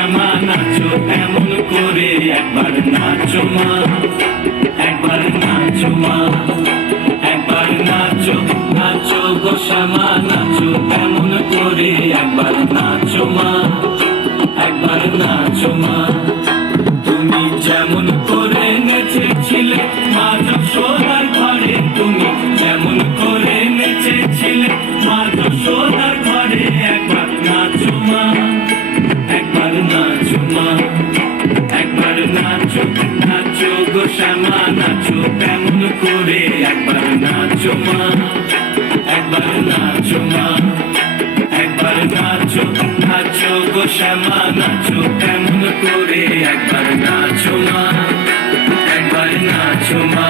শ্যামা নাচো, এমন করে একবার নাচো মা। একবার নাচো মা, একবার নাচো নাচো গো শ্যামা, নাচো, এমন করে একবার নাচো মা। একবার নাচো মা। তুমি যেমন করে নেচেছিলে মা যশোদার নাচো কেমন করে একবার নাচো মা একবার নাচো মা একবার নাচো নাচো গো শ্যামা নাচো কেমন করে একবার নাচো মা একবার নাচো মা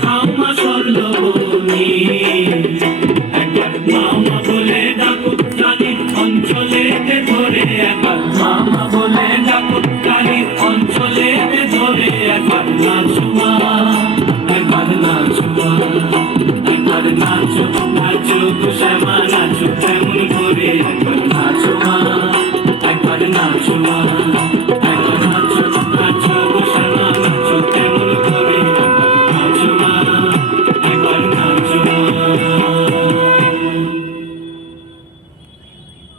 খামা স্বর্ণমণি একবার মামা বলে ডাকো জানির অঞ্চলেতে ধরে একবার মামা বলে ডাকো জানির অঞ্চলেতে ধরে একবার নাচুমা একবার নাচুমা একবার নাচু নাচু শ্যামা